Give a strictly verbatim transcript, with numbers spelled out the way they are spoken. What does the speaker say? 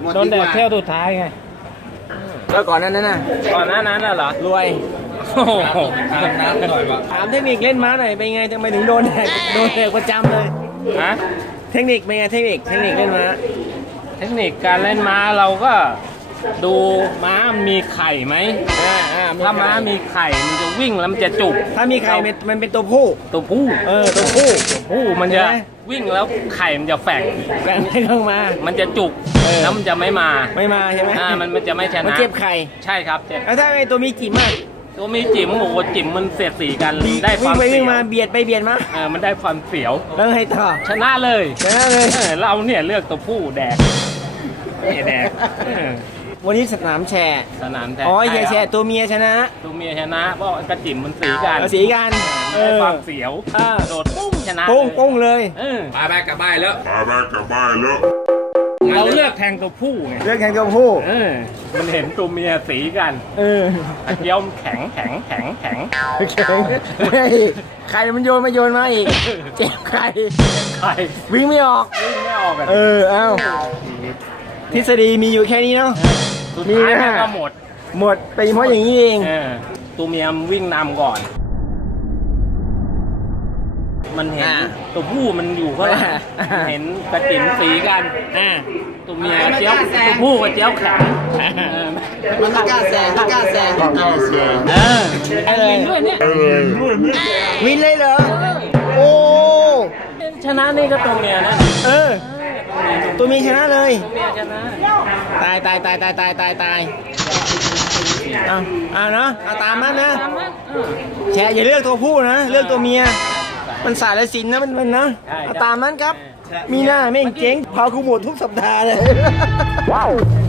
โดนแดดเที่ยวสุดท้ายไงแล้วก่อนนั้นน่ะก่อนหน้านั้นน่ะเหรอรวยถามเทคนิคเล่นม้าหน่อยเป็นไงทำไมถึงโดนแดดโดนแดดประจำเลยฮะเทคนิคเป็นไงเทคนิคเทคนิคเล่นม้าเทคนิคการเล่นม้าเราก็ดูม้ามีไข่ไหมถ้าม้ามีไข่มันจะวิ่งแล้วมันจะจุกถ้ามีไข่มันเป็นตัวผู้ตัวผู้เออตัวผู้ตัวผู้มันจะวิ่งแล้วไข่มันจะแฝงแฝงให้เข้ามามันจะจุกแล้วมันจะไม่มาไม่มาใช่ไหมอ่ามันมันจะไม่ชนะมันเจ็บไข่ใช่ครับเจ็บแล้วถ้าไอ้ตัวมีจิ๋มอ่ะตัวมีจิ๋มโอ้โหจิ๋มมันเสียดสีกันได้ความเสียววิ่งมาเบียดไปเบียดมาเออมันได้ความเสียวแล้วให้ต่อชนะเลยชนะเลยเราเนี่ยเลือกตัวผู้แดกนี่แดกวันนี้สนามแชร์สนามแชร์อ๋อแชร์แชร์ตัวเมียชนะตัวเมียชนะเพราะกระจิ๋มมันสีกันสีกันได้ความเสียวโดดปุ้งชนะปุ้งปุ้งเลยมาแบกกับบ้านแล้วมาแบกกับบ้านแล้วเราเลือกแทงตัวผู้ไงเลือกแทงตัวผู้เออมันเห็นตัวเมียสีกันเออเกี้ยวแข็งแข็งแข็งแข็งแข็งใครมันโยนมาโยนมาอีกเจ็บใครใครวิ่งไม่ออกวิ่งไม่ออกเออเอ้าทฤษฎีมีอยู่แค่นี้เนาะมีนะก็หมดหมดไปเพราะอย่างนี้เองตัวเมียวิ่งนำก่อนมันเห็นตัวผู้มันอยู่ก็เห็นกระจิ๋มสีกันตัวเมียเจี๊ยวตัวผู้กับเจี๊ยวแข็งมันไม่กล้าแซงไม่กล้าแซงไม่กล้าแซงเออวินด้วยเนี่ยวินเลยเหรอโอ้ชนะนี่ก็ตัวเมียนะเออตัวเมียชนะเลยชนะตายตายตายตายตายตายตายเอาเอาเนาะเอาตามนั้นนะแชร์อย่าเลือกตัวผู้นะเลือกตัวเมียมันสายและสินนะมันมันนะเอาตามนั้นครับมีหน้าไม่เจ๊งพาคูหมดทุกสัปดาห์เลยว้าว